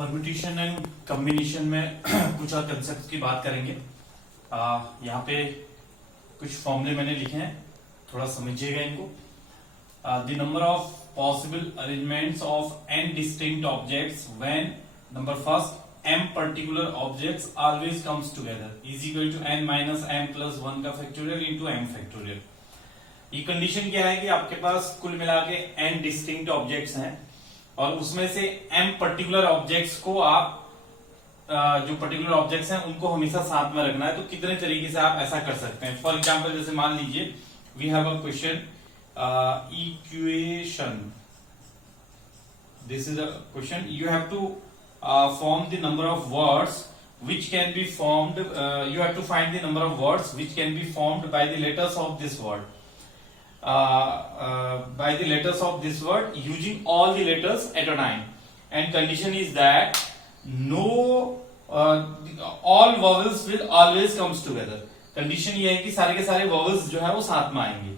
Permutation and combination में कुछ और कंसेप्ट की बात करेंगे। यहाँ पे कुछ फॉर्मूले मैंने लिखे हैं, थोड़ा समझिएगा इनको। The number of possible arrangements of n distinct objects when number first m particular objects always comes together is equal to n minus m plus 1 का फैक्टोरियल इंटू m फैक्टोरियल। ये कंडीशन क्या है कि आपके पास कुल मिला के n डिस्टिंक्ट ऑब्जेक्ट्स हैं और उसमें से m पर्टिकुलर ऑब्जेक्ट्स को आप जो पर्टिकुलर ऑब्जेक्ट्स हैं उनको हमेशा साथ में रखना है। तो कितने तरीके से आप ऐसा कर सकते हैं। फॉर एग्जांपल जैसे मान लीजिए we have a question equation, this is a question, you have to form the number of words which can be formed, you have to find the number of words which can be formed by the letters of this word, by the letters of this word using all the letters at a time, and condition is that no all vowels will always comes together। Condition ये है कि सारे के सारे vowels जो है वो साथ में आएंगे।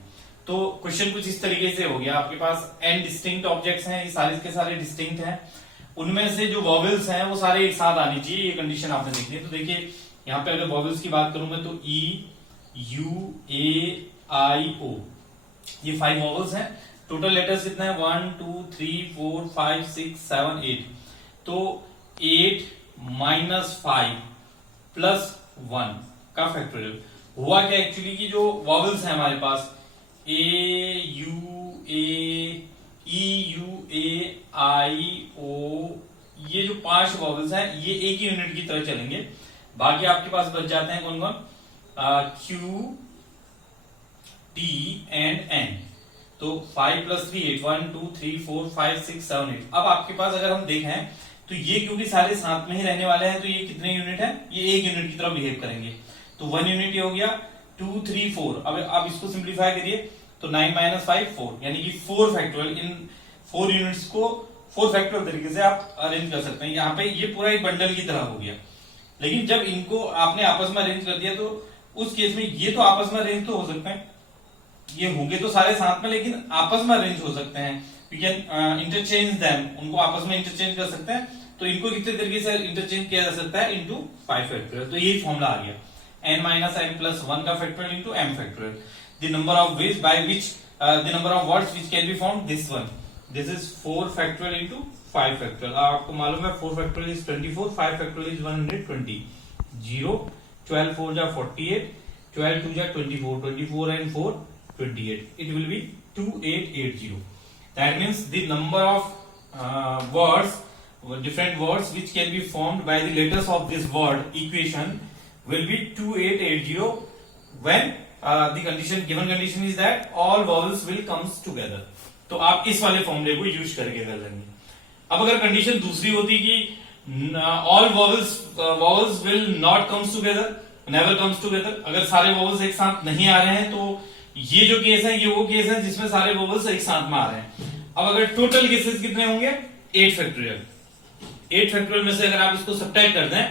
तो क्वेश्चन कुछ इस तरीके से हो गया, आपके पास n डिस्टिंक्ट ऑब्जेक्ट्स हैं, ये सारे के सारे डिस्टिंक्ट हैं, उनमें से जो वॉवेल्स हैं वो सारे एक साथ आनी चाहिए। ये कंडीशन आपने देखनी है। तो देखिए यहाँ पे अगर वॉवेल्स की बात करूं मैं तो ई यू ए आई ओ, ये 5 वॉवेल्स हैं। टोटल लेटर्स कितने हैं 1 2 3 4 5 6 7 8। तो 8 माइनस 5 प्लस 1 का फैक्टोरियल हुआ क्या एक्चुअली कि जो वॉवेल्स हैं हमारे पास ए U A E U A आई ओ, ये जो 5 वॉवेल्स हैं ये एक ही यूनिट की तरह चलेंगे। बाकी आपके पास बच जाते हैं कौन कौन, क्यू टी एंड एन। तो 5 प्लस 3 8, 1 2 3 4 5 6 7 8। अब आपके पास अगर हम देखें तो ये क्योंकि सारे साथ में ही रहने वाले हैं तो ये कितने यूनिट है, ये एक यूनिट की तरह बिहेव करेंगे। तो 1 यूनिट ये हो गया, 2 3 4। अब आप इसको सिंप्लीफाई करिए तो 9 माइनस 5 4, यानी कि 4 फैक्टोरियल। इन 4 यूनिट्स को 4 फैक्टोरियल तरीके से आप अरेंज कर सकते हैं। यहाँ पे ये पूरा एक बंडल की तरह हो गया। लेकिन जब इनको आपने आपस में अरेंज कर दिया तो उस केस में ये तो आपस में अरेंज तो हो सकते हैं, ये होंगे तो सारे साथ में, लेकिन आपस में अरेंज हो सकते हैं। वी कैन इंटरचेंज देम, उनको आपस में इंटरचेंज कर सकते हैं। तो इनको कितने तरीके से इंटरचेंज किया जा सकता है, इंटू 5 फैक्टोरियल। तो यही फॉर्मूला आ गया, n माइनस m प्लस 1 का factorial into m factorial. The number of ways by which the number of words which can be formed, this one, this is 4 factorial into 5 factorial। आपको मालूम है 4 factorial is 24, 5 factorial is 120, 0 12 4 जा 48, 12 2 जा 24, 24 and 4 28, it will be 2880। that means the number of words, different words which can be formed by the letters of this word equation will be 2880 when the condition, given condition is that all vowels will comes together। तो आप इस वाले फॉर्मूले को use करके कर लेंगे। अब अगर कंडीशन दूसरी होती कि all vowels will not comes together, never comes together, अगर सारे vowels एक साथ नहीं आ रहे हैं तो ये जो केस है ये वो केस है जिसमें सारे vowels एक साथ में आ रहे हैं। अब अगर टोटल केसेस कितने होंगे 8 फैक्टोरियल। 8 फैक्टोरियल में से अगर आप इसको सब्ट्रैक्ट कर दें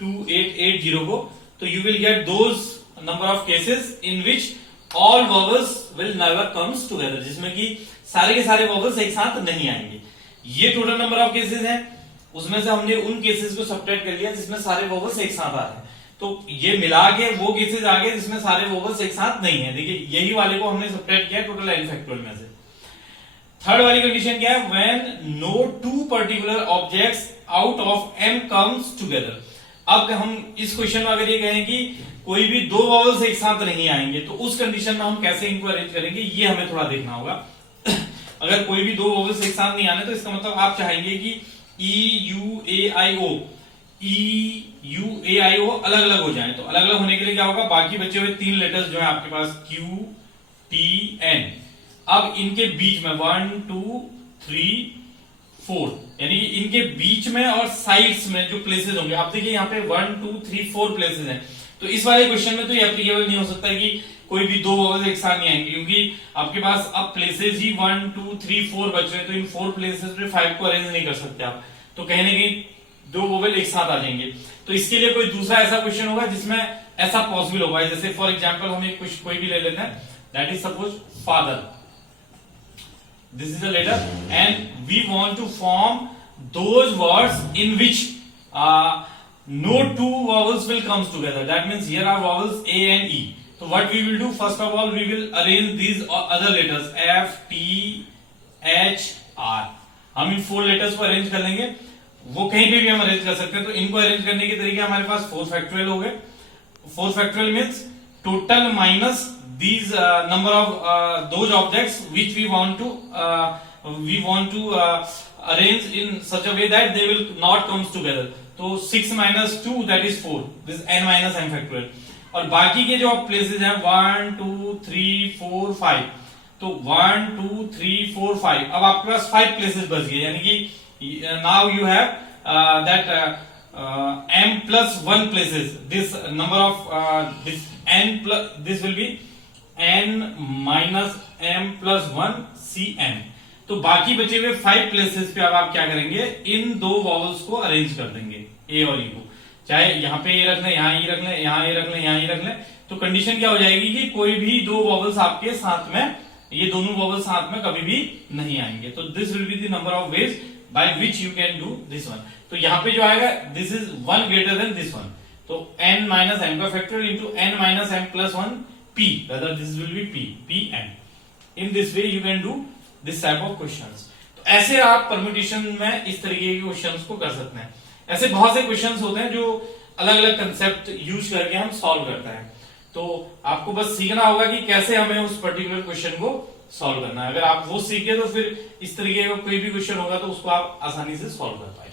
2880 को, तो you will get those number of cases in which all vowels will never comes together, जिसमें कि सारे के सारे vowels एक साथ नहीं आएंगे। ये टोटल नंबर ऑफ केसेस हैं, उसमें से हमने उन केसेस को सब्ट्रैक्ट कर लिया जिसमें सारे vowels एक साथ आ रहे हैं। तो ये मिला के वो केसेस आ गए जिसमें सारे vowels एक साथ नहीं है। देखिए यही वाले को हमने सब्ट्रैक्ट किया टोटल n फैक्टोरियल में से। थर्ड वाली कंडीशन क्या है, when no 2 particular objects out of m comes together। अब हम इस क्वेश्चन में अगर ये कहें कि कोई भी 2 वॉवल्स एक साथ नहीं आएंगे तो उस कंडीशन में हम कैसे इनको अरेंज करेंगे, ये हमें थोड़ा देखना होगा। अगर कोई भी 2 वॉवल्स एक साथ नहीं आने तो इसका मतलब आप चाहेंगे कि E U A I O, E U A आई ओ अलग अलग हो जाए। तो अलग अलग होने के लिए क्या होगा, बाकी बचे हुए 3 लेटर्स जो है आपके पास क्यू टी एन, अब इनके बीच में 1 2 3 4, यानी कि इनके बीच में और साइड्स में जो प्लेसेस होंगे, आप देखिए यहाँ पे 1 2 3 4 प्लेसेस हैं। तो इस वाले क्वेश्चन में तो ये एप्लीकेबल नहीं हो सकता कि कोई भी 2 वॉवल्स एक साथ नहीं आएंगे, क्योंकि आपके पास अब प्लेसेस ही 1 2 3 4 बच रहे हैं। तो इन 4 प्लेसेस पे 5 को अरेंज नहीं कर सकते आप, तो कहीं ना कहीं 2 वॉवल एक साथ आ जाएंगे। तो इसके लिए कोई दूसरा ऐसा क्वेश्चन होगा जिसमें ऐसा पॉसिबल होगा। जैसे फॉर एग्जाम्पल हम एक कोई भी ले लेते हैं, that is suppose father, this is a letter and we want to form those words in which no two vowels will comes together. That means here are vowels A and E. So what we will do, first of all we will arrange these other letters F, T, H, R. हम इन 4 letters को arrange कर लेंगे. वो कहीं पे भी हम arrange कर सकते हैं. तो इनको अरेंज करने के तरीके हमारे पास 4 फैक्टोरियल हो गए. 4 factorial means total minus these number of those objects which we want to arrange in such a way that they will not comes together. तो 6 minus 2 that is 4. This is n minus m factorial. और बाकी के जो places हैं 1 2 3 4 5. तो 1 2 3 4 5. अब आपके पास 5 places बच गए, यानी कि now you have that m plus 1 places. This number of this n plus this will be n minus m plus 1 cm. तो बाकी बचे हुए 5 प्लेसेस पे अब आप क्या करेंगे, इन 2 वॉवल्स को अरेंज कर देंगे ए और ई को. चाहे यहाँ पे ए रख लें, यहाँ ई रख लें, यहाँ ए रख लें, यहाँ ई रख लें. तो कंडीशन क्या हो जाएगी कि कोई भी 2 वॉवल्स आपके साथ में, ये दोनों वॉवल्स साथ में कभी भी नहीं आएंगे. तो this will be the number of ways by which you can do this one. तो यहाँ पे जो आएगा this is 1 greater than this one. तो n माइनस एम का factorial into n minus M plus 1 p, whether this will be pn. In this way you can do this type of questions. तो ऐसे आप permutation में इस तरीके के questions को कर सकते हैं. ऐसे बहुत से क्वेश्चंस होते हैं जो अलग अलग कंसेप्ट यूज करके हम सॉल्व करते हैं. तो आपको बस सीखना होगा कि कैसे हमें उस पर्टिकुलर क्वेश्चन को सॉल्व करना है. अगर आप वो सीखे तो फिर इस तरीके का कोई भी क्वेश्चन होगा तो उसको आप आसानी से सॉल्व कर पाएंगे.